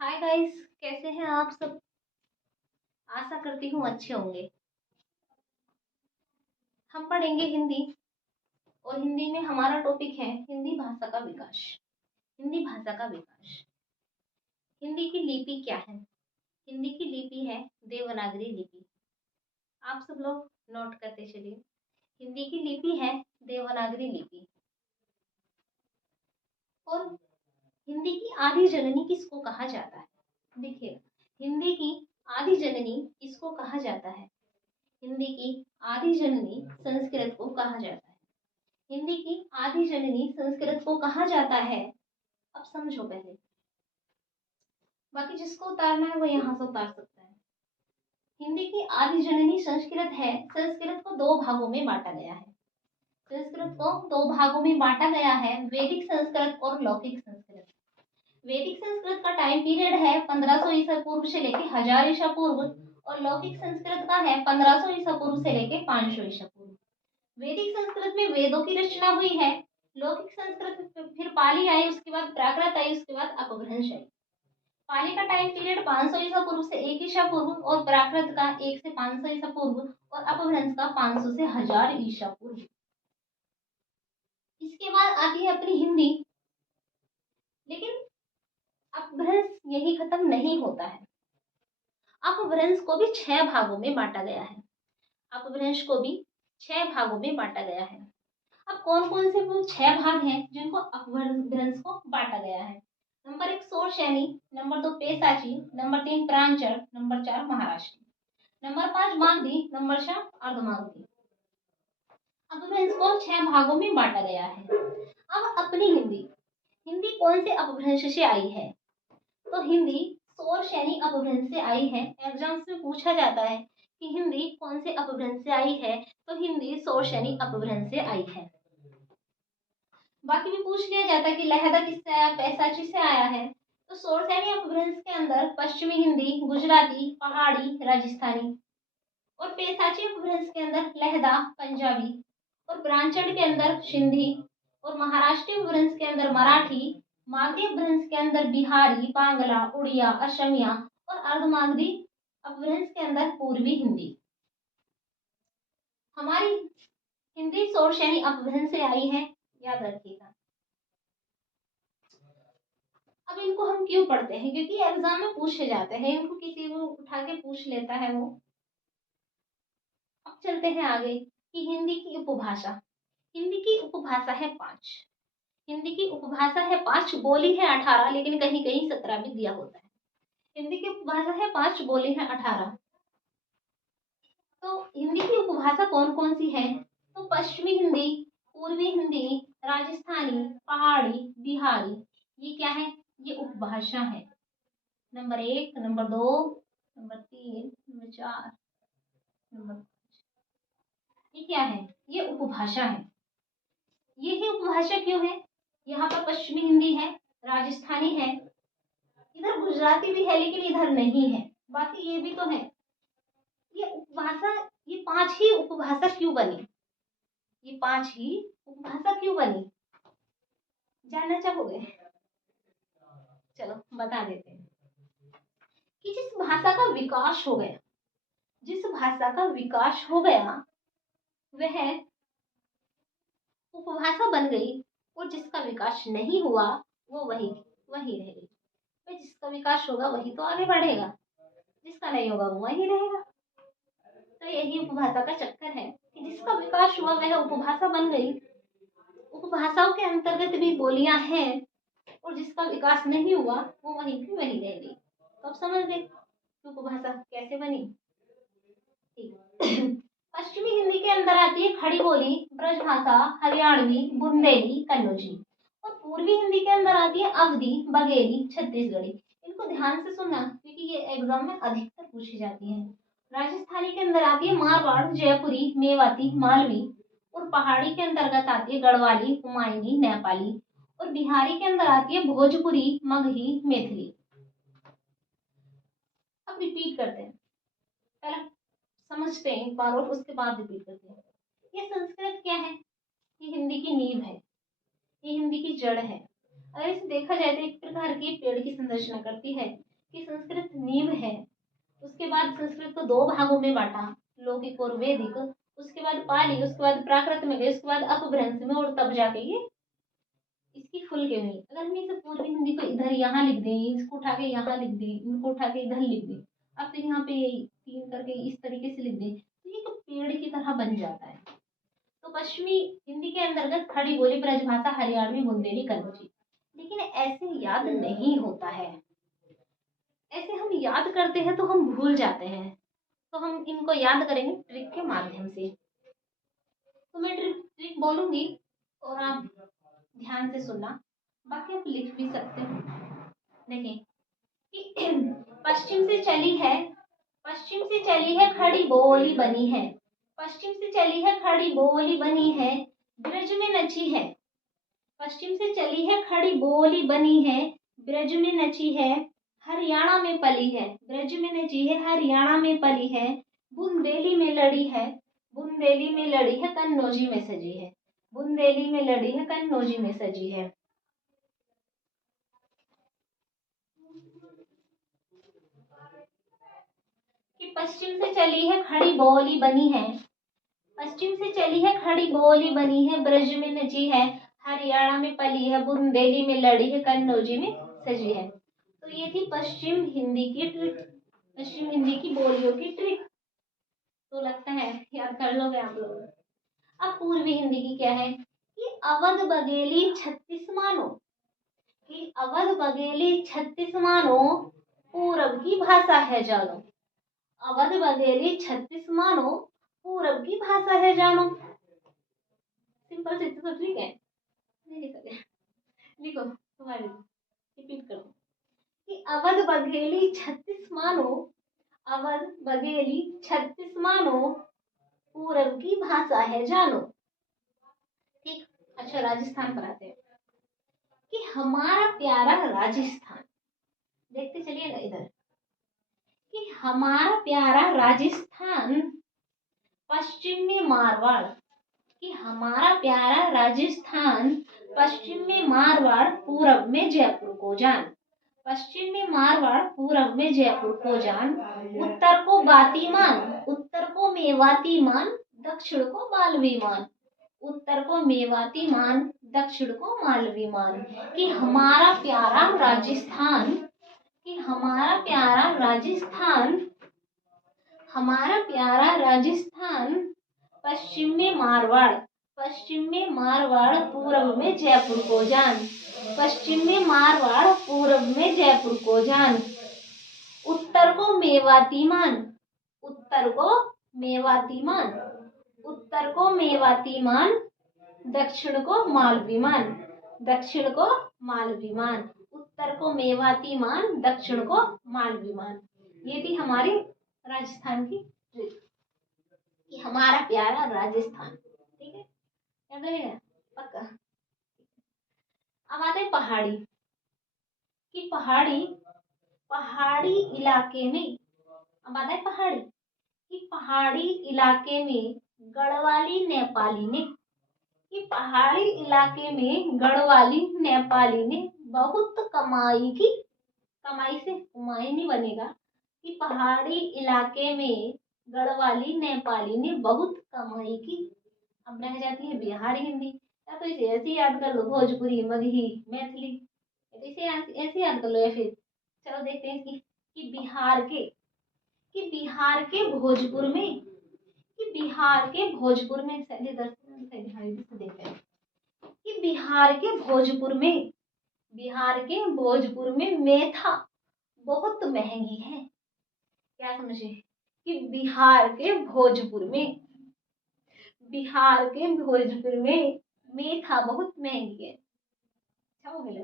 Hi guys, कैसे हैं आप सब। आशा करती हूँ अच्छे होंगे। हम पढ़ेंगे हिंदी और हिंदी में हमारा टॉपिक है हिंदी भाषा का विकास। हिंदी भाषा का विकास। हिंदी की लिपि क्या है। हिंदी की लिपि है देवनागरी लिपि। आप सब लोग नोट करते चलिए। हिंदी की लिपि है देवनागरी लिपि। और हिंदी की आदि जननी किसको कहा जाता है। देखिए, हिंदी की आदि जननी किसको कहा जाता है। हिंदी की आदि जननी संस्कृत को कहा जाता है। हिंदी की आदि जननी संस्कृत को कहा जाता है। अब समझो पहले, बाकी जिसको उतारना है वो यहाँ से उतार सकता है। हिंदी की आदि जननी संस्कृत है। संस्कृत को दो भागों में बांटा गया है। संस्कृत को दो भागों में बांटा गया है, वैदिक संस्कृत और लौकिक संस्कृत। वैदिक संस्कृत का टाइम पीरियड है 1500 ईसा पूर्व से लेके 1000 ईसा पूर्व और लौकिक संस्कृत का है 1500 ईसा पूर्व से लेके 500 ईसा पूर्व। वैदिक संस्कृत में वेदों की रचना हुई है। लौकिक संस्कृत फिर पाली आई, उसके बाद प्राकृत आई, उसके बाद अपभ्रंश आई। पाली का टाइम पीरियड 500 ईसा पूर्व से 1 ईसा पूर्व और प्राकृत का 1 से 500 ईसा पूर्व और अपभ्रंश का 500 से 1000 ईसा पूर्व। इसके बाद आती है अपनी हिंदी। लेकिन अपभ्रंश यही खत्म नहीं होता है। अपभ्रंश को भी 6 भागों में बांटा गया है। अपभ्रंश को भी 6 भागों में बांटा गया है। अब कौन कौन से वो 6 भाग हैं जिनको अपभ्रंश को बांटा गया है। Number 1 Shauraseni, number 2 Paishachi, number 3 प्रांचल, number 4 Maharashtra, number 5 Magadhi, number 6 Ardhamagadhi. Apabhramsha को 6 भागों में बांटा गया है। अब अपनी हिंदी, हिंदी कौन से अपभ्रंश से आई है। तो हिंदी सोरशैनी अपभ्रंश से आई है। एग्जाम्स में पूछा जाता है कि हिंदी कौन से अपभ्रंश से आई है, तो हिंदी सोरशैनी अपभ्रंश से आई है। बाकी भी पूछ लिया जाता है कि लहदा किससे आया, पैसाची से आया है। तो सोरशैनी अपभ्रंश के अंदर पश्चिमी हिंदी, गुजराती, पहाड़ी, राजस्थानी और पैसाची अपभ्रंश के अंदर लहदा, पंजाबी और प्रांचल के अंदर सिंधी और महाराष्ट्रीय अपभ्रंश के अंदर मराठी, मागधी अपभ्रंश के अंदर बिहारी, बांग्ला, उड़िया, असमिया और अर्धमागधी अपभ्रंश के अंदर पूर्वी हिंदी। हमारी हिंदी सोरशैनी अपभ्रंश से आई है, याद रखिएगा। अब इनको हम क्यों पढ़ते हैं, क्योंकि एग्जाम में पूछे जाते हैं। इनको किसी को उठा के पूछ लेता है वो। अब चलते हैं आगे कि हिंदी की उपभाषा। हिंदी की उपभाषा है 5। हिंदी की उपभाषा है 5, बोली है 18, लेकिन कहीं कहीं 17 भी दिया होता है। हिंदी की उपभाषा है 5, बोली है 18। तो हिंदी की उपभाषा कौन कौन सी है। तो पश्चिमी हिंदी, पूर्वी हिंदी, राजस्थानी, पहाड़ी, बिहारी, ये क्या है, ये उपभाषा है। Number 1, number 2, number 3, number 4, number 5, ये क्या है, ये उपभाषा है। ये ही उपभाषा क्यों है। यहाँ पर पश्चिमी हिंदी है, राजस्थानी है, इधर गुजराती भी है लेकिन इधर नहीं है, बाकी ये भी तो है। ये उपभाषा, ये 5 ही उपभाषा क्यों बनी, ये 5 ही उपभाषा क्यों बनी, जानना चाहोगे। चलो बता देते हैं कि जिस भाषा का विकास हो गया, जिस भाषा का विकास हो गया वह उपभाषा बन गई, और जिसका विकास नहीं हुआ वो वही वही रह गई। तो जिसका विकास होगा वही तो आगे बढ़ेगा, जिसका नहीं होगा वो वही रहेगा। तो यही उपभाषा का चक्कर है कि जिसका विकास हुआ वह उपभाषा बन गई। उपभाषाओं के अंतर्गत भी बोलियां हैं, और जिसका विकास नहीं हुआ वो वहीं की वही रह गई। तो अब समझ गए कि उपभाषा कैसे बनी। ठीक। पश्चिमी हिंदी के अंदर आती है खड़ी बोली, ब्रजभाषा, हरियाणवी, बुंदेली, कन्नौजी। और पूर्वी हिंदी के अंदर आती है अवधी, बघेली, छत्तीसगढ़ी। इनको ध्यान से सुनना क्योंकि ये एग्जाम में अधिकतर पूछी जाती है। राजस्थानी के अंदर आती है मारवाड़, जयपुरी, मेवाती, मालवी। और पहाड़ी के अंतर्गत आती है गढ़वाली, कुमायूनी, नेपाली। और बिहारी के अंदर आती है भोजपुरी, मगही, मैथिली। अब रिपीट करते हैं, पहले समझते हैं एक बार और उसके बाद रिपीट करते हैं। ये संस्कृत क्या है, ये हिंदी की नींव है, ये हिंदी की जड़ है। अगर इसे देखा जाए तो एक प्रकार की पेड़ की संरचना करती है। कि संस्कृत नींव है। उसके बाद संस्कृत को दो भागों में बांटा, लौकिक और वैदिक। उसके बाद पाली, उसके बाद प्राकृत में गए, उसके बाद अपभ्रंश में, और तब जाके ये इसकी फुल के हुई। अगर हम इसे पूर्वी हिंदी को इधर यहाँ लिख दें, इसको उठा के यहाँ लिख दें, इनको उठा के इधर लिख दें, अब फिर यहाँ पे यही तीन करके इस तरीके से लिख दें, तो ये एक पेड़ की तरह बन जाता है। तो पश्चिमी हिंदी के अंतर्गत खड़ी बोली, ब्रजभाषा, हरियाणवी, बुंदेली, कन्नौजी। लेकिन ऐसे याद नहीं होता है। ऐसे हम याद करते हैं तो हम भूल जाते हैं। तो हम इनको याद करेंगे ट्रिक के माध्यम से। तो मैं ट्रिक बोलूंगी और आप ध्यान से सुनना, बाकी आप लिख भी सकते हो। देखिए कि पश्चिम से चली है खड़ी बोली बनी है, पश्चिम से चली है खड़ी बोली बनी है, ब्रज में नची है। पश्चिम से चली है खड़ी बोली बनी है, ब्रज में नची है, हरियाणा में पली है। ब्रज में नची है, हरियाणा में पली है, बुंदेली में लड़ी है, बुंदेली में लड़ी है, कन्नौजी में सजी है, बुंदेली में लड़ी है, कन्नौजी में सजी है। कि पश्चिम से चली है खड़ी बोली बनी है, पश्चिम से चली है खड़ी बोली बनी है, ब्रज में नची है, हरियाणा में पली है, बुंदेली में लड़ी है, कन्नौजी में सजी है। तो ये थी पश्चिम हिंदी की ट्रिक, पश्चिम हिंदी की बोलियों की ट्रिक। तो लगता है याद कर लोगे आप लोग। अब पूर्वी हिंदी की क्या है कि अवध बघेली 36 मानो, कि अवध बघेली 36 मानो, पूरब की भाषा है जानो। अवध बघेली 36 मानो, पूरब की भाषा है जानो। सिंपल से तो ठीक है, नहीं लिखोगे, लिखो तुम्हारी रिपीट करो कि अवध बघेली 36 मानो, अवध बघेली 36 मानो, पूरब की भाषा है जानो। ठीक। अच्छा, राजस्थान पर आते हैं कि हमारा प्यारा राजस्थान, देखते चलिएगा इधर कि हमारा प्यारा राजस्थान, पश्चिम में मारवाड़, कि हमारा प्यारा राजस्थान, पश्चिम में मारवाड़, पूरब में जयपुर को जान। पश्चिम में मारवाड़, पूरब में जयपुर को जान, उत्तर को बातीमान, उत्तर को मेवाती मान, दक्षिण को मालवी मान, उत्तर को मेवाती मान, दक्षिण को मालवी मान। कि हमारा प्यारा राजस्थान, कि हमारा प्यारा राजस्थान, हमारा प्यारा राजस्थान, पश्चिम में मारवाड़, पश्चिम में मारवाड़, पूरब में जयपुर को जान। पश्चिम में मारवाड़, पूरब में जयपुर को जान, उत्तर को मेवाती मान, उत्तर को मेवाती मान, उत्तर को मेवाती मान, दक्षिण को मालवी मान, दक्षिण को मालवी मान, उत्तर को मेवाती मान, दक्षिण को मालवी मान। ये थी हमारी राजस्थान की ट्रिक कि हमारा प्यारा राजस्थान। ठीक है, याद रहेगा पक्का। अब आते हैं पहाड़ी, कि पहाड़ी, पहाड़ी इलाके में, अब आता है पहाड़ी, कि पहाड़ी इलाके में गढ़वाली नेपाली ने, कि पहाड़ी इलाके में गढ़वाली नेपाली ने बहुत कमाई की, कमाई से कमाई नहीं बनेगा, कि पहाड़ी इलाके में गढ़वाली नेपाली ने बहुत कमाई की। अब रह जाती है बिहारी हिंदी, या तो इसे ऐसे याद कर लो, भोजपुरी, मगही, मैथिली, इसे ऐसे याद कर लो, या फिर चलो देखते हैं इसकी कि बिहार के, कि बिहार के भोजपुर में, कि बिहार के भोजपुर में, देखते हैं कि बिहार के भोजपुर में, बिहार के भोजपुर में मेथा बहुत महंगी है। क्या समझे कि बिहार के भोजपुर में, बिहार के भोजपुर में मेथा बहुत महंगी है। अच्छा हो गया,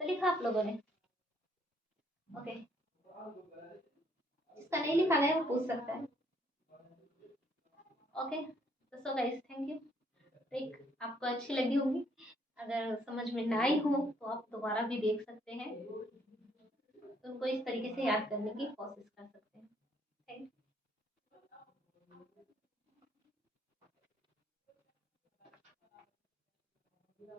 तो लिखा आप लोगों ने, ओके। जिसका नहीं लिखा है वो पूछ सकता है। ओके, तो so guys, thank you. Trick आपको अच्छी लगी होगी, अगर समझ में ना आई हो तो आप दोबारा भी देख सकते हैं, तो उनको इस तरीके से याद करने की कोशिश कर सकते हैं। Thank you.